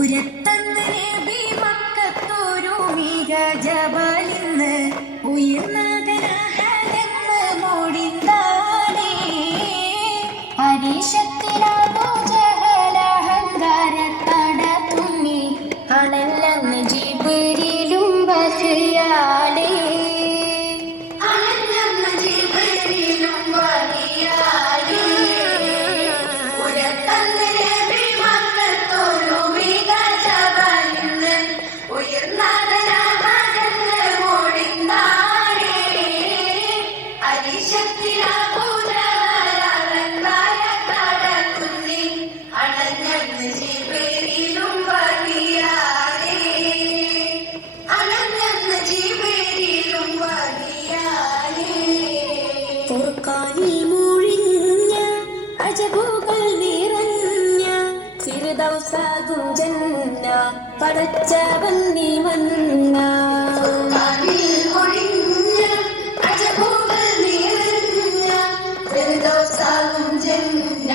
ഉരത്തന്ന് നബി മക്കത്തൊരു മിക ജബലിന്ന് ഉയർന്നകനഹലെന്ന് മൊഴിന്താനേ ഹരീശത്തിലാതോ ജഹലഹങ്കാരത്തട തുന്നി അണല്ലെന്ന് ജിബ്രീലും ബഹിയാലേ ഫുർഖാനിൽ മൊഴിഞ്ഞ അജബുകൾ നിറഞ്ഞ ഫിർദൗസാകും ജന്ന പടച്ചവൻ നീ വന്ന ഫുർഖാനിൽ മൊഴിഞ്ഞ അജബുകൾ നിറഞ്ഞ ഫിർദൗസാകും ജന്ന